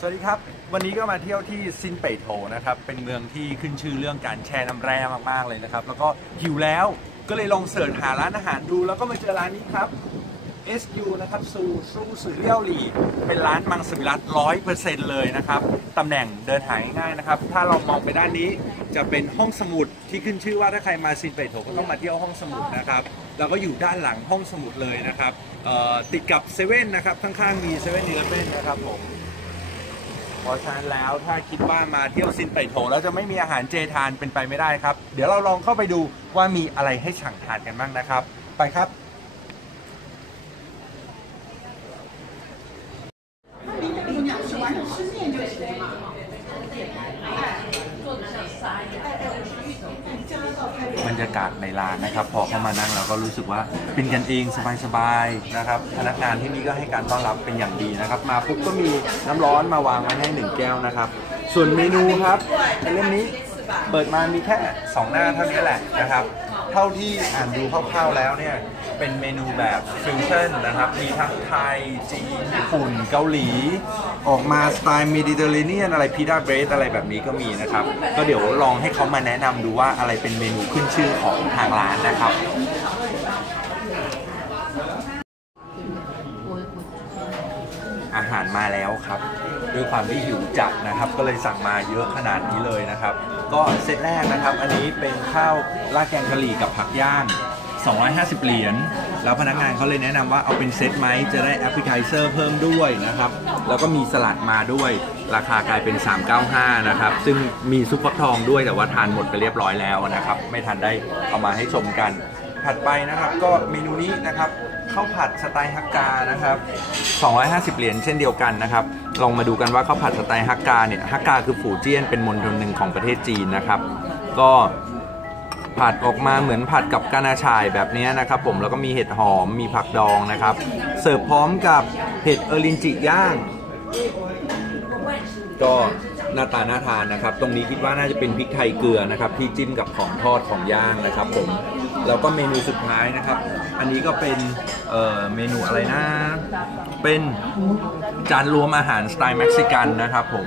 สวัสดีครับ วันนี้ก็มาเที่ยวที่ซินเปโถนะครับ เป็นเมืองที่ขึ้นชื่อเรื่องการแช่น้ำแร่มากๆเลยนะครับ แล้วก็หิวแล้วก็เลยลองเสิร์ชหาร้านอาหารดูแล้วก็มาเจอร้านนี้ครับ SU นะครับซูซูสือเลี่ยวหลีเป็นร้านมังสวิรัตร้อยเปอร์เซ็นต์เลยนะครับตำแหน่งเดินหายง่ายนะครับ ถ้าเรามองไปด้านนี้จะเป็นห้องสมุดที่ขึ้นชื่อว่าถ้าใครมาซินเปโถก็ต้องมาเที่ยวห้องสมุดนะครับแล้วก็อยู่ด้านหลังห้องสมุดเลยนะครับติดกับเซเว่นนะครับข้างๆมีเซเว่นอีเลฟเว่นนะครับผม ราะฉะนั้นแล้วถ้าคิดว่ามาเที่ยวซินไปโถแล้วจะไม่มีอาหารเจทานเป็นไปไม่ได้ครับ เดี๋ยวเราลองเข้าไปดูว่ามีอะไรให้ฉั่งทานกันบ้างนะครับ ไปครับ บรรยากาศในร้านนะครับ พอเข้ามานั่งเราก็รู้สึกว่าเป็นกันเองสบายๆนะครับพนักงานที่นี่ก็ให้การต้อนรับเป็นอย่างดีนะครับ มาปุ๊บก็มีน้ำร้อนมาวางไว้ให้หนึ่งแก้วนะครับ ส่วนเมนูครับในเล่มนี้เปิดมามีแค่2หน้าเท่านี้แหละนะครับ เท่าที่อ่านดูคร่าวๆแล้วเนี่ยเป็นเมนูแบบฟิวชั่นนะครับ มีทั้งไทยจีนญี่ปุ่นเกาหลี ออกมาสไตล์เมดิเตอร์เรเนียนอะไรพีดาเบรดอะไรแบบนี้ก็มีนะครับ ก็เดี๋ยวลองให้เขามาแนะนำดูว่าอะไรเป็นเมนูขึ้นชื่อของทางร้านนะครับ อาหารมาแล้วครับด้วยความที่หิวจัดนะครับ ก็เลยสั่งมาเยอะขนาดนี้เลยนะครับ ก็เซตแรกนะครับ อันนี้เป็นข้าวราดแกงกะหรี่กับผักย่าง 250 เหรียญ แล้วพนักงานเขาเลยแนะนำว่าเอาเป็นเซตไหมจะได้แอปเปิลไ z เซอร์เพิ่มด้วยนะครับ แล้วก็มีสลัดมาด้วย ราคากลายเป็น 395 นะครับ ซึ่งมีซุปฟักทองด้วยแต่ว่าทานหมดไปเรียบร้อยแล้วนะครับ ไม่ทันได้เอามาให้ชมกัน ถัดไปนะครับก็เมนูนี้นะครับข้าวผัดสไตล์ฮักกานะครับ 250 เหรียญเช่นเดียวกันนะครับ ลองมาดูกันว่าข้าวผัดสไตล์ฮักกาเนี่ยฮักกาคือฝูเจี้ยนเป็นมณฑลหนึ่งของประเทศจีนนะครับ ก็ ผัดออกมาเหมือนผัดกับกานาชายแบบนี้นะครับผมแล้วก็มีเห็ดหอมมีผักดองนะครับ เสิร์ฟพร้อมกับเห็ดเอรินจิย่าง ก็หน้าตาน่าทานนะครับ ตรงนี้คิดว่าน่าจะเป็นพริกไทยเกลือนะครับ ที่จิ้มกับของทอดของย่างนะครับ ผมแล้วก็เมนูสุดท้ายนะครับ อันนี้ก็เป็นเเมนูอะไรนะ เป็นจานรวมอาหารสไตล์เม็กซิกันนะครับผม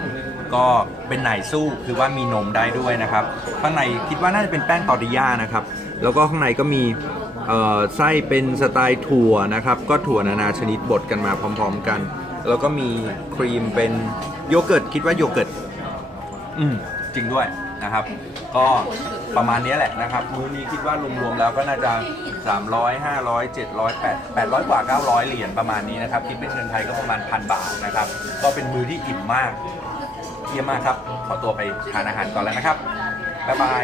ก็เป็นไหนสู้คือว่ามีนมได้ด้วยนะครับ ข้างในคิดว่าน่าจะเป็นแป้งตอร์ติย่านะครับ แล้วก็ข้างในก็มีเอ่อไส้เป็นสไตล์ถั่วนะครับ ก็ถั่วนานาชนิดบดกันมาพร้อม ๆ กัน แล้วก็มีครีมเป็นโยเกิร์ตคิดว่าโยเกิร์ตอืมจริงด้วยนะครับ ก็ประมาณนี้แหละนะครับมื้อนี้คิดว่ารวมๆแล้วก็น่าจะ 300 500 700 8 800 กว่า 900 เหรียญประมาณนี้นะครับ คิดเป็นเงินไทยก็ประมาณพันบาทนะครับ ก็เป็นมื้อที่อิ่มมาก เยี่ยมมากครับ ขอตัวไปทานอาหารก่อนแล้วนะครับ บ๊ายบาย